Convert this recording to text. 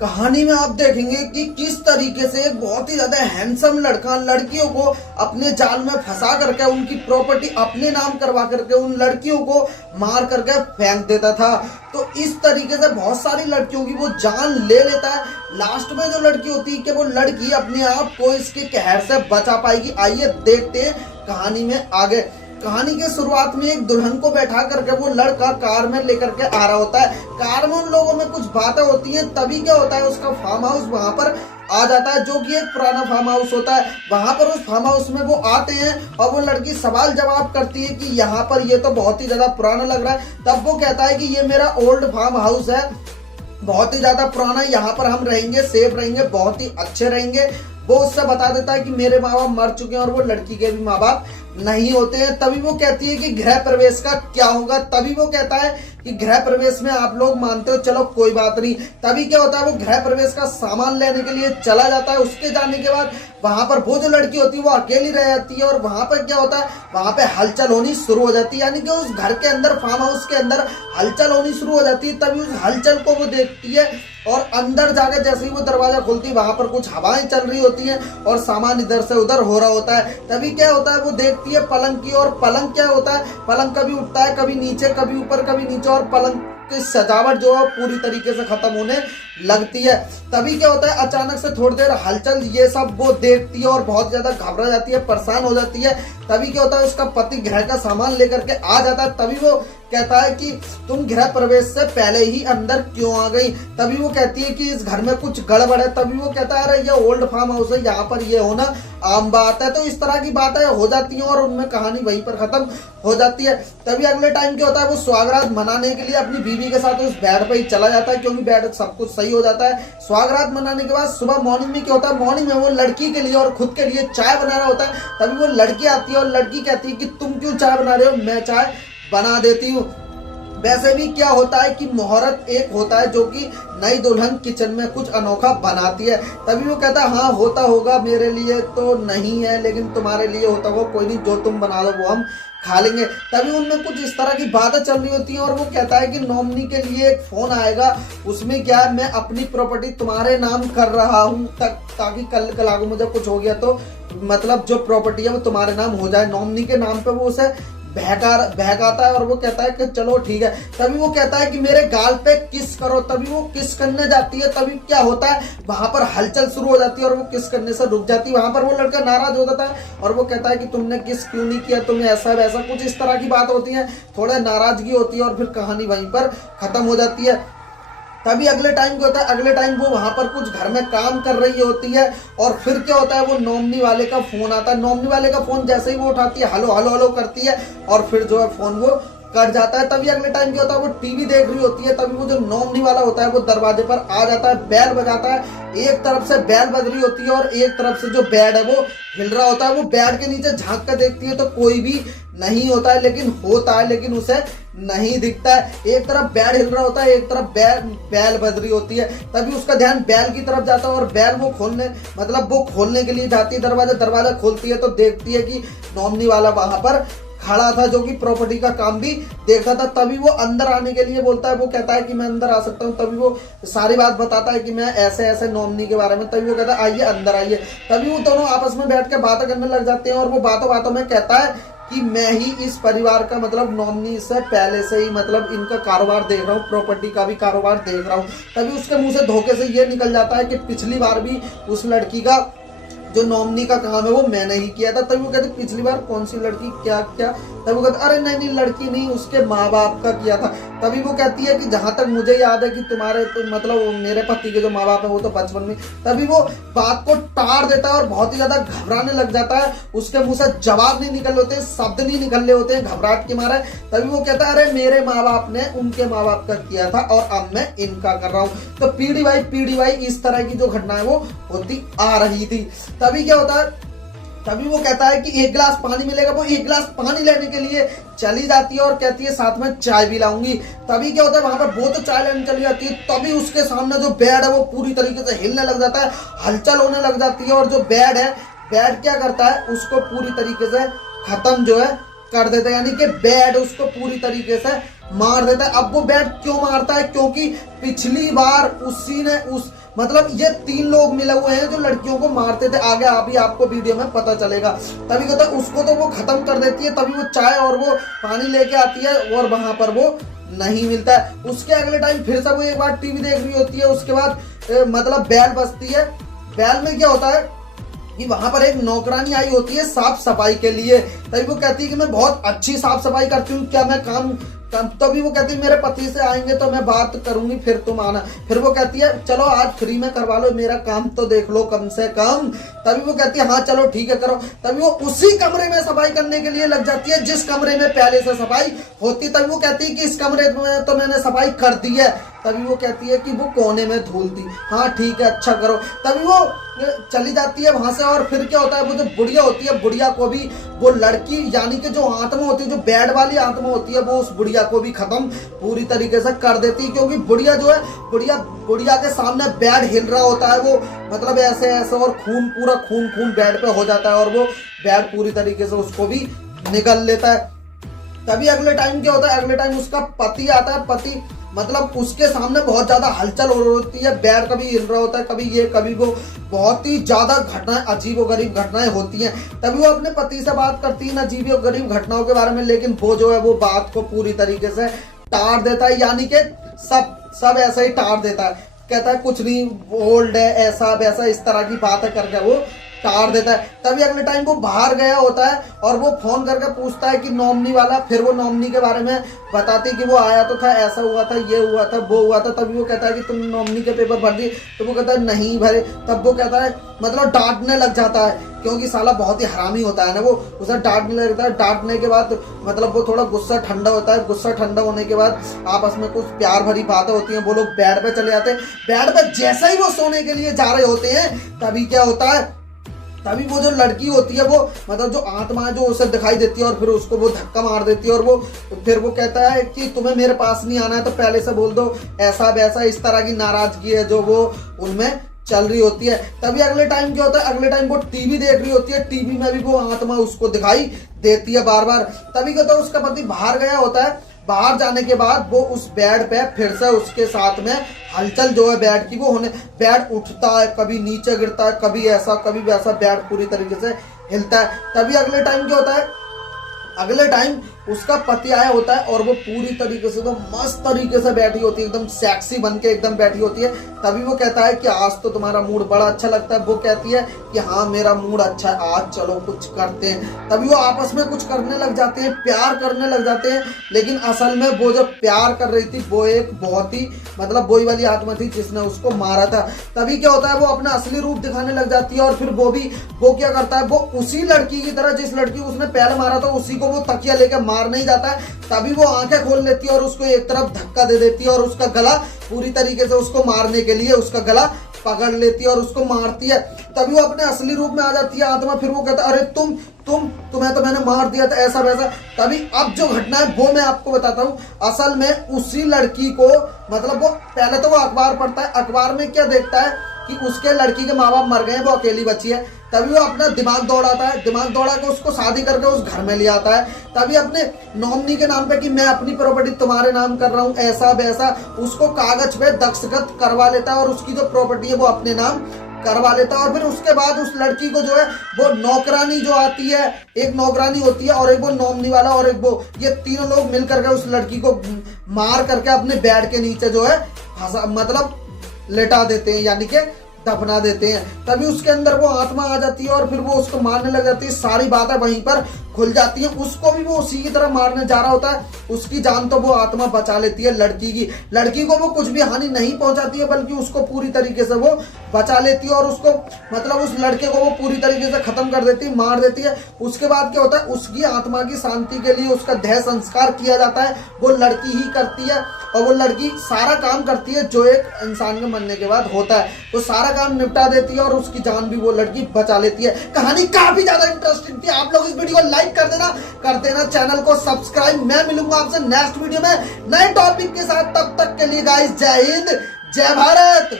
कहानी में आप देखेंगे कि किस तरीके से एक बहुत ही ज्यादा हैंडसम लड़का लड़कियों को अपने जाल में फंसा करके उनकी प्रॉपर्टी अपने नाम करवा करके उन लड़कियों को मार करके फेंक देता था। तो इस तरीके से बहुत सारी लड़कियों की वो जान ले लेता है। लास्ट में जो लड़की होती है कि वो लड़की अपने आप को इसके कहर से बचा पाएगी। आइए देखते हैं कहानी में आगे। कहानी के शुरुआत में एक दुल्हन को बैठा करके वो लड़का कार में लेकर के आ रहा होता है। कार में उन लोगों में कुछ बातें होती हैं। तभी क्या होता है, उसका फार्म हाउस वहां पर आ जाता है, जो कि एक पुराना फार्म हाउस होता है। वहां पर उस फार्म हाउस में वो आते हैं और वो लड़की सवाल जवाब करती है कि यहाँ पर ये तो बहुत ही ज्यादा पुराना लग रहा है। तब वो कहता है कि ये मेरा ओल्ड फार्म हाउस है, बहुत ही ज्यादा पुराना, यहाँ पर हम रहेंगे, सेफ रहेंगे, बहुत ही अच्छे रहेंगे। वो उससे बता देता है कि मेरे माँ बाप मर चुके हैं और वो लड़की के भी माँ बाप नहीं होते हैं। तभी वो कहती है कि गृह प्रवेश का क्या होगा। तभी वो कहता है कि गृह प्रवेश में आप लोग मानते हो, चलो कोई बात नहीं। तभी क्या होता है, वो गृह प्रवेश का सामान लेने के लिए चला जाता है। उसके जाने के बाद वहां पर वो जो लड़की होती है वो अकेली रह जाती है और वहां पर क्या होता है, वहां पे हलचल होनी शुरू हो जाती है। यानी कि उस घर के अंदर, फार्म हाउस के अंदर हलचल होनी शुरू हो जाती है। तभी उस हलचल को वो देखती है और अंदर जाकर जैसे ही वो दरवाजा खोलती है वहां पर कुछ हवाएं चल रही होती हैं और सामान इधर से उधर हो रहा होता है। तभी क्या होता है, वो देखती है पलंग की, और पलंग क्या होता है, पलंग कभी उठता है, कभी नीचे, कभी ऊपर, कभी नीचे, और पलंग की सजावट जो है पूरी तरीके से खत्म होने लगती है। तभी क्या होता है, अचानक से थोड़ी देर हलचल ये सब वो देखती है और बहुत ज्यादा घबरा जाती है, परेशान हो जाती है। तभी क्या होता है, उसका पति गृह का सामान लेकर के आ जाता है। तभी वो कहता है कि तुम गृह प्रवेश से पहले ही अंदर क्यों आ गई। तभी वो कहती है कि इस घर में कुछ गड़बड़ है। तभी वो कहता है अरे ये ओल्ड फार्म हाउस है, यहाँ पर ये होना आम बात है। तो इस तरह की बातें हो जाती हैं और उनमें कहानी वहीं पर खत्म हो जाती है। तभी अगले टाइम क्या होता है, वो स्वागरात मनाने के लिए अपनी बीवी के साथ उस बेड पे ही चला जाता है, क्योंकि बेड सब कुछ सही हो जाता है। स्वागरात मनाने के बाद सुबह मॉर्निंग में क्या होता है, मॉर्निंग में वो लड़की के लिए और खुद के लिए चाय बना रहा होता है। तभी वो लड़की आती है और लड़की कहती है कि तुम क्यों चाय बना रहे हो, मैं चाय बना देती हूँ। वैसे भी क्या होता है कि मुहूर्त एक होता है जो कि नई दुल्हन किचन में कुछ अनोखा बनाती है। तभी वो कहता है हाँ होता होगा, मेरे लिए तो नहीं है लेकिन तुम्हारे लिए होता होगा, कोई नहीं, जो तुम बना दो वो हम खा लेंगे। तभी उनमें कुछ इस तरह की बातें चल रही होती हैं और वो कहता है कि नॉमिनी के लिए एक फोन आएगा, उसमें क्या है, मैं अपनी प्रॉपर्टी तुम्हारे नाम कर रहा हूँ ताकि कल आगे मुझे कुछ हो गया तो मतलब जो प्रॉपर्टी है वो तुम्हारे नाम हो जाए। नॉमिनी के नाम पे वो उसे बहकाता है और वो कहता है कि चलो ठीक है। तभी वो कहता है कि मेरे गाल पे किस करो। तभी वो किस करने जाती है। तभी क्या होता है, वहां पर हलचल शुरू हो जाती है और वो किस करने से रुक जाती है। वहां पर वो लड़का नाराज हो जाता है और वो कहता है कि तुमने किस क्यों नहीं किया, तुम्हें ऐसा वैसा कुछ इस तरह की बात होती है। थोड़ा नाराजगी होती है और फिर कहानी वहीं पर खत्म हो जाती है। तभी अगले टाइम क्या होता है, अगले टाइम वो वहां पर कुछ घर में काम कर रही होती है और फिर क्या होता है, वो नॉमिनी वाले का फोन आता है। नॉमिनी वाले का फोन जैसे ही वो उठाती है, हेलो हेलो हेलो करती है और फिर जो है फोन वो कट जाता है। तभी अगले टाइम क्या होता है, वो टीवी देख रही होती है। तभी वो जो नॉमिनी वाला होता है वो दरवाजे पर आ जाता है, बेल बजाता है। एक तरफ से बेल बज रही होती है और एक तरफ से जो बेड है वो हिल रहा होता है। वो बेड के नीचे झांक कर देखती है तो कोई भी नहीं होता है, लेकिन होता है, लेकिन उसे नहीं दिखता है। एक तरफ बेड हिल रहा होता है, एक तरफ बेल बज रही होती है। तभी उसका ध्यान बेल की तरफ जाता है और बेल वो खोलने के लिए जाती है। दरवाजा खोलती है तो देखती है कि नॉमिनी वाला वहां पर खड़ा था, जो कि प्रॉपर्टी का काम भी देखा था। तभी वो अंदर आने के लिए बोलता है, वो कहता है कि मैं अंदर आ सकता हूँ। तभी वो सारी बात बताता है कि मैं ऐसे ऐसे नॉमिनी के बारे में। तभी वो कहता है आइए अंदर आइए। तभी वो दोनों आपस में बैठ के बातें करने लग जाते हैं और वो बातों में कहता है कि मैं ही इस परिवार का मतलब नॉमिनी से पहले से ही मतलब इनका कारोबार देख रहा हूँ, प्रॉपर्टी का भी कारोबार देख रहा हूँ। तभी उसके मुंह से धोखे से ये निकल जाता है कि पिछली बार भी उस लड़की का जो नॉमिनी का काम है वो मैंने ही किया था। तभी वो कहते पिछली बार कौन सी लड़की, क्या क्या। तभी वो कहते अरे नहीं लड़की नहीं, उसके माँ बाप का किया था। तभी वो कहती है कि जहां तक मुझे याद है कि तुम्हारे तो मतलब मेरे पति के जो माँ बाप है वो तो बचपन में। तभी वो बात को टाड़ देता है और बहुत ही ज्यादा घबराने लग जाता है। उसके मुंह से जवाब नहीं निकल होते, शब्द नहीं निकल रहे होते हैं घबराहट के मारे। तभी वो कहता है अरे मेरे माँ बाप ने उनके माँ बाप का किया था और अब मैं इनका कर रहा हूँ। तो पीढ़ी बाई इस तरह की जो घटनाएं वो होती आ रही थी। तभी क्या होता है, तभी वो कहता है कि एक गिलास पानी मिलेगा। वो एक गिलास पानी लेने के लिए चली जाती है और कहती है साथ में चाय भी लाऊंगी। तभी क्या होता है, वहां पर वो तो चाय लेने चली जाती है। तभी उसके सामने जो बेड है वो पूरी तरीके से हिलने लग जाता है, हलचल होने लग जाती है और जो बेड है, बेड क्या करता है, उसको पूरी तरीके से खत्म जो है कर देता है, यानी कि बेड उसको पूरी तरीके से मार देता है। अब वो बेड क्यों मारता है, क्योंकि पिछली बार उसी ने उस मतलब ये 3 लोग मिले हुए हैं जो लड़कियों को मारते थे, आगे अभी आपको वीडियो में पता चलेगा। तभी कहता है उसको तो वो खत्म कर देती है, तभी वो चाय और वो पानी लेके आती है और वहां पर वो नहीं मिलता है। उसके अगले टाइम फिर से वो एक बार टीवी देख रही होती है, उसके बाद मतलब बेल बजती है। बेल में क्या होता है कि वहां पर एक नौकरानी आई होती है साफ सफाई के लिए। तभी वो कहती है कि मैं बहुत अच्छी साफ सफाई करती हूँ, क्या मैं काम तभी वो कहती है मेरे पति से आएंगे तो मैं बात करूंगी, फिर तुम आना। फिर वो कहती है चलो आज फ्री में करवा लो, मेरा काम तो देख लो कम से कम। तभी वो कहती है हाँ चलो ठीक है करो। तभी वो उसी कमरे में सफाई करने के लिए लग जाती है जिस कमरे में पहले से सफाई होती। तभी वो कहती है कि इस कमरे में तो मैंने सफाई कर दी है। तभी वो कहती है कि वो कोने में धूल थी, हाँ ठीक है अच्छा करो। तभी वो चली जाती है वहां से। और फिर क्या होता है, वो जो बुढ़िया होती है, बुढ़िया को भी वो लड़की यानी कि जो आत्मा होती है, जो बेड वाली आत्मा होती है, वो उस बुढ़िया को भी खत्म पूरी तरीके से कर देती है। क्योंकि बुढ़िया जो है, बुढ़िया के सामने बेड हिल रहा होता है, वो मतलब ऐसे ऐसे और पूरा खून बेड पे हो जाता है और वो बेड पूरी तरीके से उसको भी निगल लेता है। तभी अगले टाइम क्या होता है, अगले टाइम उसका पति आता है। पति मतलब उसके सामने बहुत ज्यादा हलचल हो रही होती है, बेड कभी हिल रहा होता है, कभी ये कभी वो, बहुत ही ज्यादा घटनाएं अजीब गरीब घटनाएं होती हैं। तभी वो अपने पति से बात करती है अजीब गरीब घटनाओं के बारे में, लेकिन वो जो है वो बात को पूरी तरीके से टार देता है, यानी कि सब ऐसा ही टार देता है। कहता है कुछ नहीं, ओल्ड है, ऐसा वैसा इस तरह की बातें करके वो टार देता है। तभी अगले टाइम वो बाहर गया होता है और वो फोन करके पूछता है कि नॉमिनी वाला। फिर वो नॉमिनी के बारे में बताती कि वो आया तो था, ऐसा हुआ था, ये हुआ था, वो हुआ था। तभी वो कहता है कि तुम नॉमिनी के पेपर भर दिए, तो वो कहता है नहीं भरे। तब वो कहता है मतलब डांटने लग जाता है, क्योंकि साला बहुत ही हरामी होता है ना, वो उसे डांटने लगता है। डांटने के बाद मतलब वो थोड़ा गुस्सा ठंडा होता है। गुस्सा ठंडा होने के बाद आपस में कुछ प्यार भरी बातें होती हैं। वो लोग बेड पे चले जाते हैं। बेड पे जैसा ही वो सोने के लिए जा रहे होते हैं, तभी क्या होता है, तभी वो जो लड़की होती है, वो मतलब जो आत्मा है जो उसे दिखाई देती है और फिर उसको वो धक्का मार देती है। और वो फिर वो कहता है कि तुम्हें मेरे पास नहीं आना है तो पहले से बोल दो, ऐसा वैसा इस तरह की नाराजगी है जो वो उनमें चल रही होती है। तभी अगले टाइम क्या होता है, अगले टाइम वो टीवी देख रही होती है। टीवी में भी वो आत्मा उसको दिखाई देती है बार बार। तभी क्या होता है, उसका पति बाहर गया होता है। बाहर जाने के बाद वो उस बेड पे फिर से उसके साथ में हलचल जो है बेड की वो होने, बेड उठता है, कभी नीचे गिरता है, कभी ऐसा कभी वैसा, बेड पूरी तरीके से हिलता है। तभी अगले टाइम क्या होता है, अगले टाइम उसका पति आया होता है और वो पूरी तरीके से तो मस्त तरीके से बैठी होती है, एकदम सेक्सी बन के एकदम बैठी होती है। तभी वो कहता है कि आज तो तुम्हारा मूड बड़ा अच्छा लगता है। वो कहती है कि हाँ मेरा मूड अच्छा है, आज चलो कुछ करते हैं। तभी वो आपस में कुछ करने लग जाते हैं, प्यार करने लग जाते हैं। लेकिन असल में वो जो प्यार कर रही थी वो एक बहुत ही मतलब वही वाली आत्मा थी जिसने उसको मारा था। तभी क्या होता है, वो अपना असली रूप दिखाने लग जाती है और फिर वो क्या करता है, वो उसी लड़की की तरह जिस लड़की उसने पहले मारा था उसी को वो तकिया लेकर मार नहीं जाता है। तभी वो आंखें खोल लेती है और उसको एक तरफ धक्का दे देती है और उसका गला पूरी तरीके से उसको मारने के लिए उसका गला पकड़ लेती है और उसको मारती है। तभी वो अपने असली रूप में आ जाती है आत्मा। फिर वो कहता है अरे तुम्हें तो मैंने मार दिया था, ऐसा वैसा। तभी अब जो घटना है वो मैं आपको बताता हूँ। असल में उसी लड़की को मतलब वो पहले तो वो अखबार पढ़ता है, अखबार में क्या देखता है कि उसके लड़की के माँ बाप मर गए हैं, वो अकेली बची है। तभी वो अपना दिमाग दौड़ाता है, दिमाग दौड़ा के उसको शादी करके उस घर में ले आता है। तभी अपने नॉमिनी के नाम पे कि मैं अपनी प्रॉपर्टी तुम्हारे नाम कर रहा हूँ, ऐसा वैसा, उसको कागज पे दस्तखत करवा लेता है और उसकी जो प्रॉपर्टी है वो अपने नाम करवा लेता है। और फिर उसके बाद उस लड़की को जो है वो नौकरानी जो आती है, एक नौकरानी होती है और एक वो नॉमिनी वाला और एक वो, ये तीनों लोग मिल करके उस लड़की को मार करके अपने बेड के नीचे जो है मतलब लेटा देते हैं, यानी कि दफना देते हैं। तभी उसके अंदर वो आत्मा आ जाती है और फिर वो उसको मारने लग जाती है। सारी बातें वहीं पर खुल जाती है। उसको भी वो उसी की तरह मारने जा रहा होता है। उसकी जान तो वो आत्मा बचा लेती है लड़की को वो कुछ भी हानि नहीं पहुंचाती है, बल्कि उसको पूरी तरीके से वो बचा लेती है और उसको मतलब उस लड़के को वो पूरी तरीके से खत्म कर देती है, मार देती है। उसके बाद क्या होता है, उसकी आत्मा की शांति के लिए उसका देह संस्कार किया जाता है। वो लड़की ही करती है और वो लड़की सारा काम करती है जो एक इंसान के मरने के बाद होता है। वो सारा काम निपटा देती है और उसकी जान भी वो लड़की बचा लेती है। कहानी काफी ज्यादा इंटरेस्टिंग थी। आप लोग इस वीडियो को लाइक कर देना, चैनल को सब्सक्राइब। मैं मिलूंगा आपसे नेक्स्ट वीडियो में नए टॉपिक के साथ। तब तक के लिए गाइस जय हिंद, जय भारत।